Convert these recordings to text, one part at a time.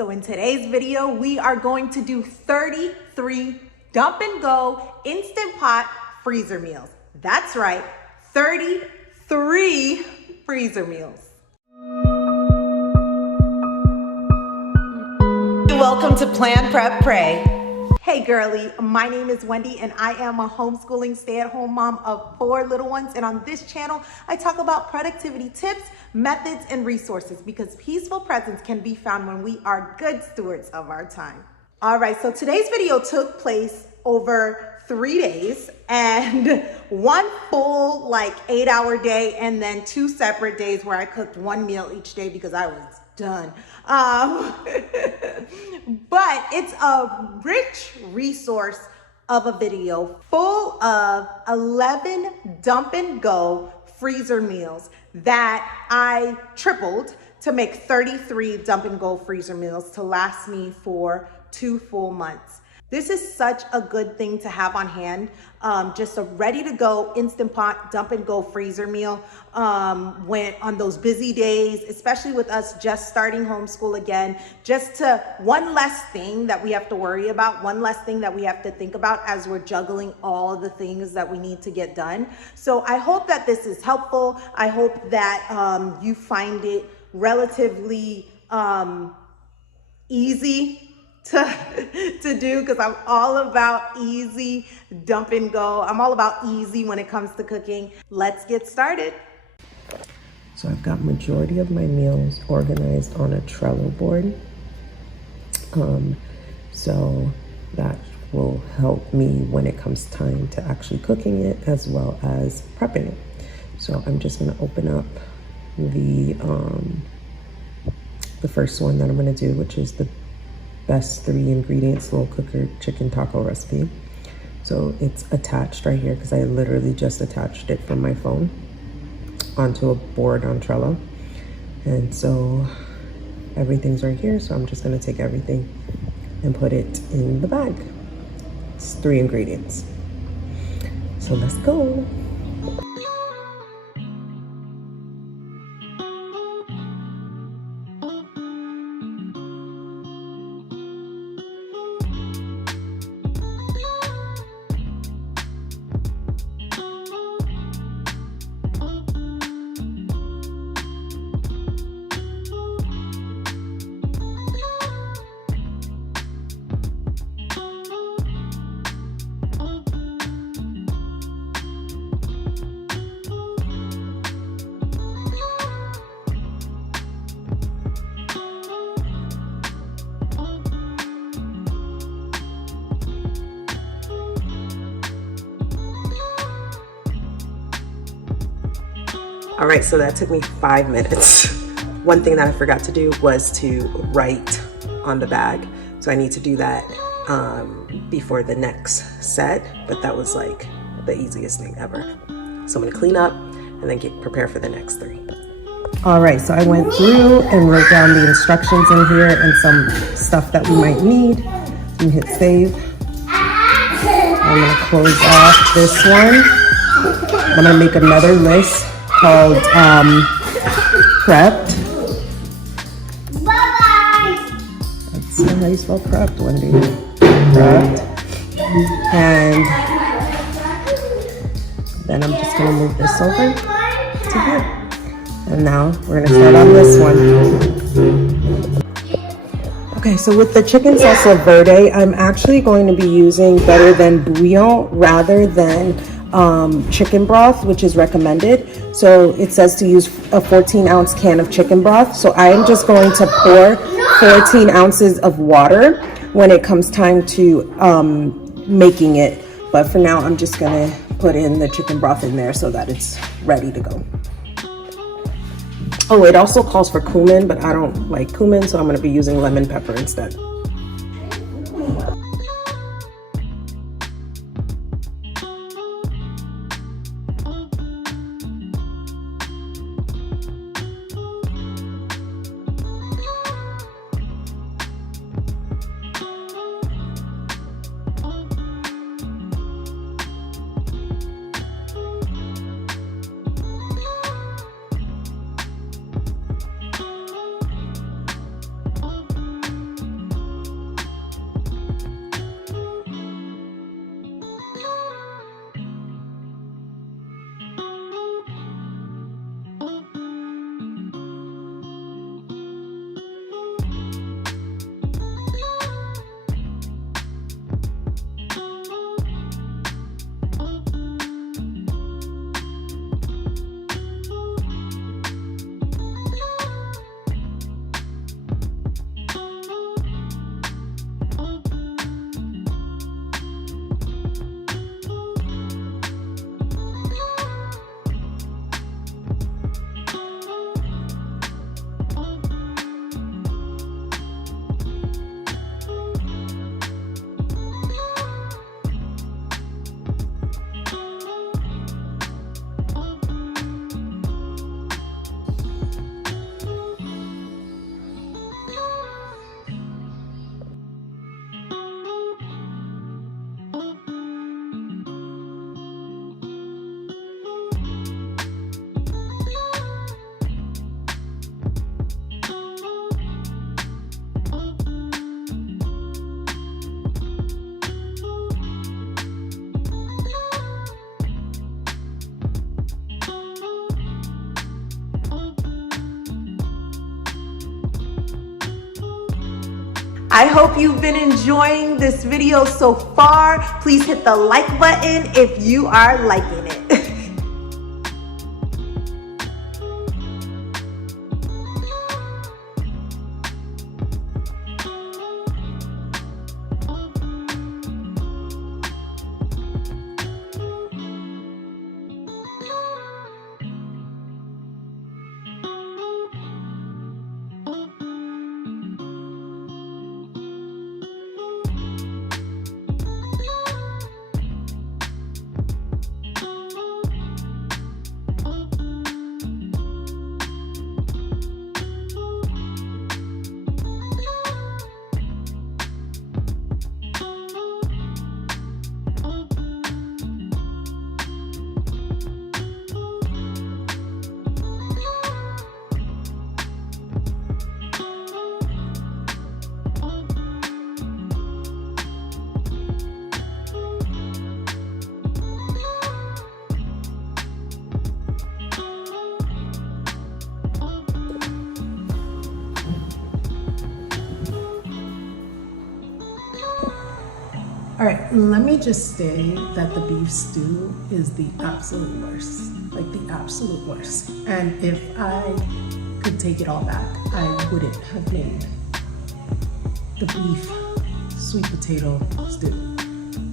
So in today's video, we are going to do 33 dump and go Instant Pot freezer meals. That's right, 33 freezer meals. Welcome to Plan, Prep, Pray. Hey girlie, my name is Wendy and I am a homeschooling stay-at-home mom of 4 little ones. And on this channel, I talk about productivity tips, methods, and resources because peaceful presence can be found when we are good stewards of our time. All right, so today's video took place over 3 days and one full 8-hour day and then 2 separate days where I cooked 1 meal each day because I was done. But it's a rich resource of a video full of 11 dump and go freezer meals that I tripled to make 33 dump and go freezer meals to last me for 2 full months. This is such a good thing to have on hand. Just a ready to go Instant Pot dump and go freezer meal when on those busy days, especially with us just starting homeschool again, just to one less thing that we have to worry about, one less thing that we have to think about as we're juggling all the things that we need to get done. So I hope that this is helpful. I hope that you find it relatively easy to do, because I'm all about easy dump and go. I'm all about easy when it comes to cooking. Let's get started. So I've got majority of my meals organized on a Trello board. So that will help me when it comes time to actually cooking it as well as prepping it. So I'm just gonna open up the first one that I'm gonna do, which is the best 3 ingredients slow cooker chicken taco recipe. So it's attached right here because I literally just attached it from my phone onto a board on Trello. And so everything's right here. So I'm just gonna take everything and put it in the bag. It's 3 ingredients. So let's go. All right, so that took me 5 minutes. One thing that I forgot to do was to write on the bag. So I need to do that before the next set, but that was like the easiest thing ever. So I'm gonna clean up and then get prepared for the next 3. All right, so I went through and wrote down the instructions in here and some stuff that we might need. So you hit save. I'm gonna close off this one. I'm gonna make another list called prepped. Bye-bye. That's how you spell prepped, Wendy. Prepped. And then I'm just gonna move this over to here. And now we're gonna start on this one. Okay, so with the chicken salsa verde, I'm actually going to be using better than bouillon rather than chicken broth, which is recommended. So it says to use a 14-ounce can of chicken broth. So I am just going to pour 14 ounces of water when it comes time to making it. But for now, I'm just gonna put in the chicken broth in there so that it's ready to go. Oh, it also calls for cumin, but I don't like cumin, so I'm gonna be using lemon pepper instead. I hope you've been enjoying this video so far. Please hit the like button if you are liking it. All right, let me just say that the beef stew is the absolute worst, like the absolute worst. And if I could take it all back, I wouldn't have made the beef sweet potato stew.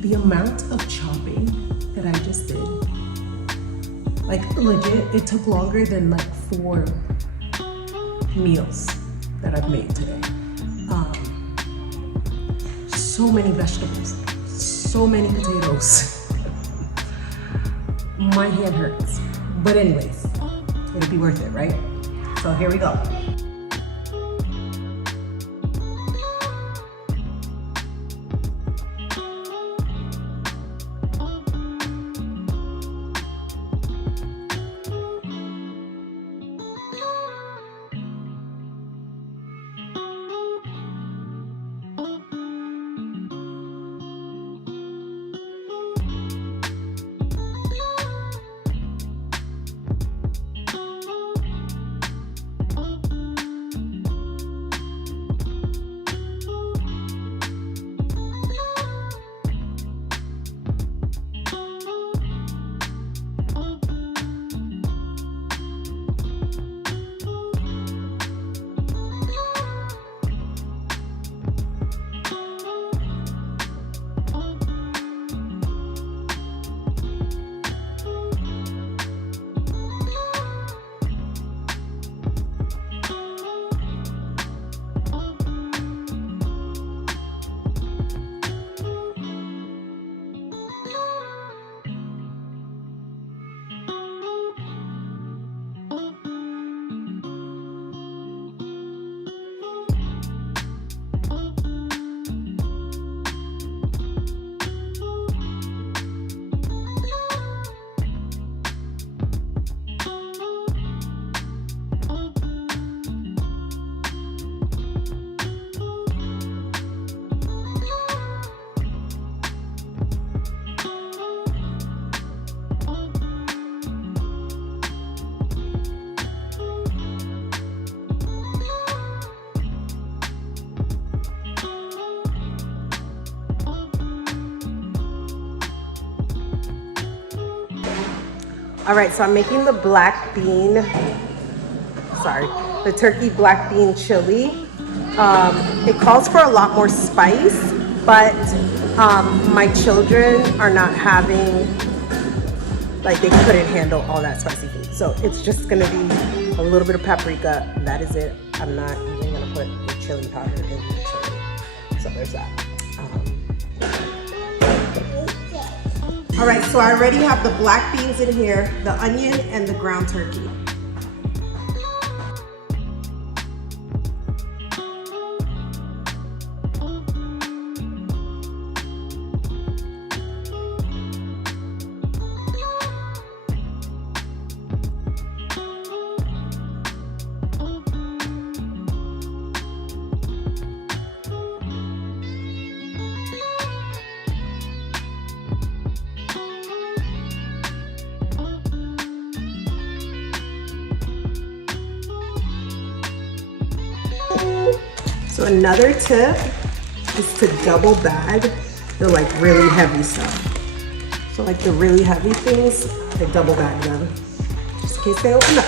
The amount of chopping that I just did, like legit, it took longer than like 4 meals that I've made today. So many vegetables. So many potatoes. My hand hurts. But anyways, it'll be worth it, right? So here we go. All right, so I'm making the turkey black bean chili. It calls for a lot more spice, but my children are not having, like they couldn't handle all that spicy food. So it's just gonna be a little bit of paprika, and that is it. I'm not even gonna put the chili powder in the chili. So there's that. All right, so I already have the black beans in here, the onion, and the ground turkey. So another tip is to double bag the like really heavy stuff. So like the really heavy things, I double bag them just in case they open up.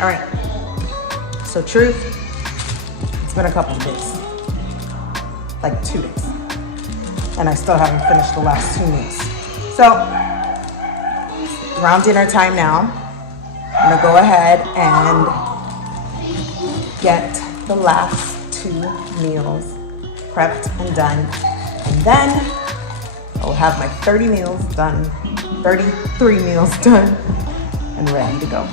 All right, so truth, it's been a couple of days, like 2 days, and I still haven't finished the last 2 meals. So around dinner time now, I'm gonna go ahead and get the last 2 meals prepped and done, and then I'll have my 33 meals done and ready to go.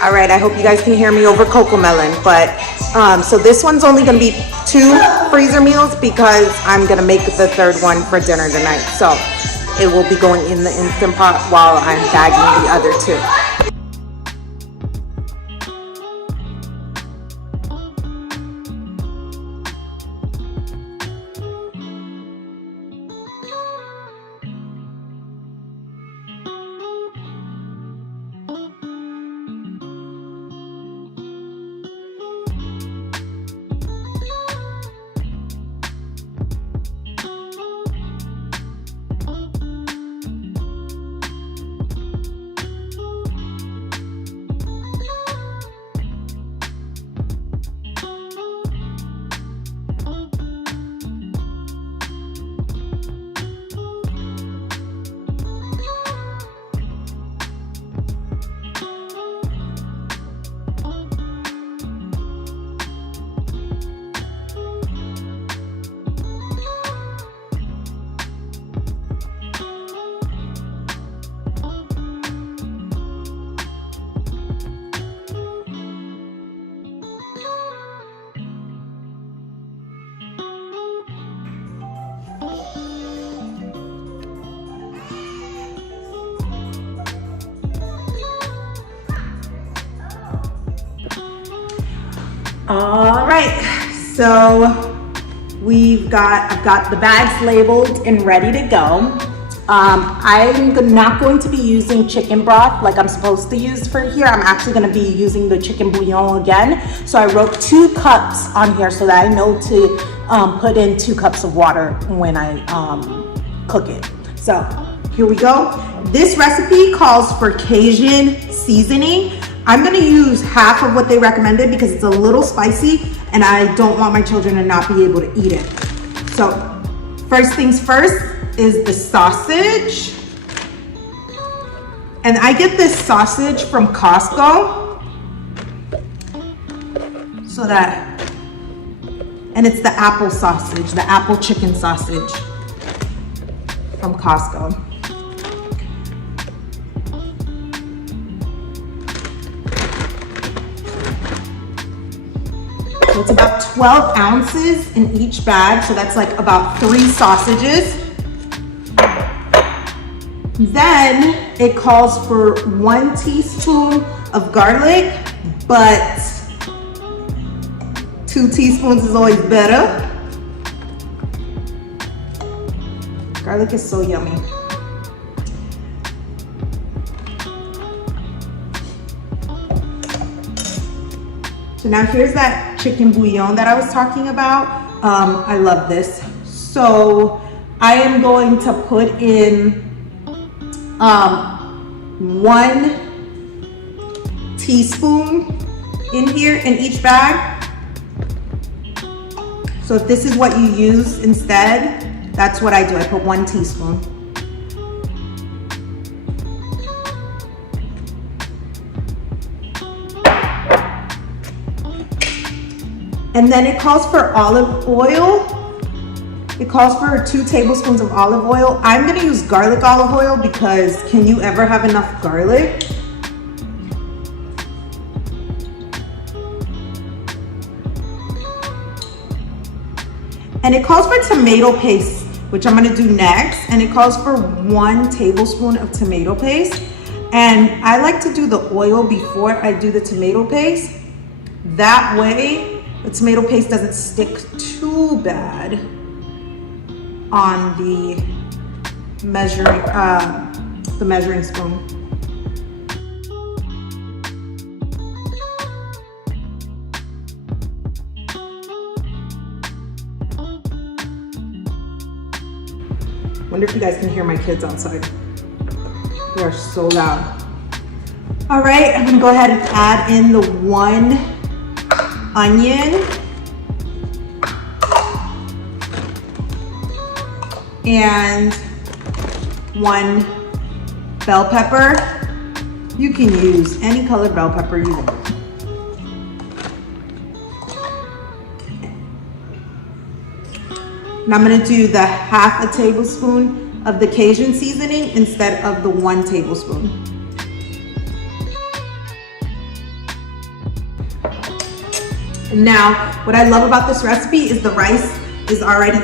All right, I hope you guys can hear me over Cocomelon, but so this one's only gonna be 2 freezer meals because I'm gonna make the 3rd one for dinner tonight. So it will be going in the Instant Pot while I'm bagging the other 2. All right, so I've got the bags labeled and ready to go. I'm not going to be using chicken broth like I'm supposed to use for here. I'm actually going to be using the chicken bouillon again. So I wrote 2 cups on here so that I know to put in 2 cups of water when I cook it. So here we go. This recipe calls for Cajun seasoning. I'm gonna use half of what they recommended because it's a little spicy and I don't want my children to not be able to eat it. So first things first is the sausage. And I get this sausage from Costco. And it's the apple sausage, the apple chicken sausage from Costco. So it's about 12 ounces in each bag, so that's like about 3 sausages. Then it calls for 1 teaspoon of garlic, but 2 teaspoons is always better. Garlic is so yummy. So now here's that chicken bouillon that I was talking about. I love this. So I am going to put in 1 teaspoon in here in each bag. So if this is what you use instead, that's what I do. I put 1 teaspoon. And then it calls for olive oil. It calls for 2 tablespoons of olive oil. I'm gonna use garlic olive oil because can you ever have enough garlic? And it calls for tomato paste, which I'm gonna do next. And it calls for 1 tablespoon of tomato paste. And I like to do the oil before I do the tomato paste. That way, the tomato paste doesn't stick too bad on the measuring spoon. Wonder if you guys can hear my kids outside. They are so loud. All right, I'm gonna go ahead and add in the 1 onion and 1 bell pepper. You can use any color bell pepper you want. And I'm gonna do the 1/2 tablespoon of the Cajun seasoning instead of the 1 tablespoon. Now, what I love about this recipe is the rice is already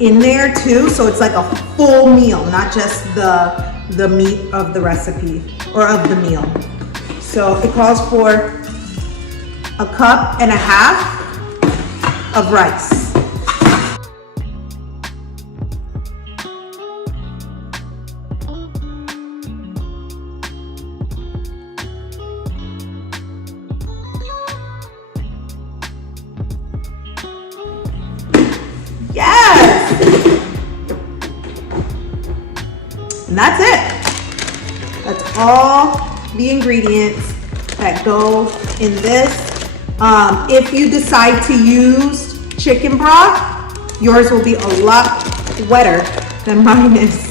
in there too, so it's like a full meal, not just the meat of the recipe or of the meal. So it calls for 1.5 cups of rice. Yes! And that's it. That's all the ingredients that go in this. If you decide to use chicken broth, yours will be a lot wetter than mine is.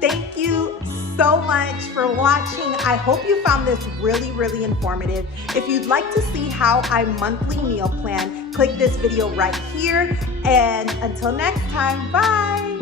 Thank you so much for watching. I hope you found this really, really informative. If you'd like to see how I monthly meal plan, click this video right here. And until next time, bye.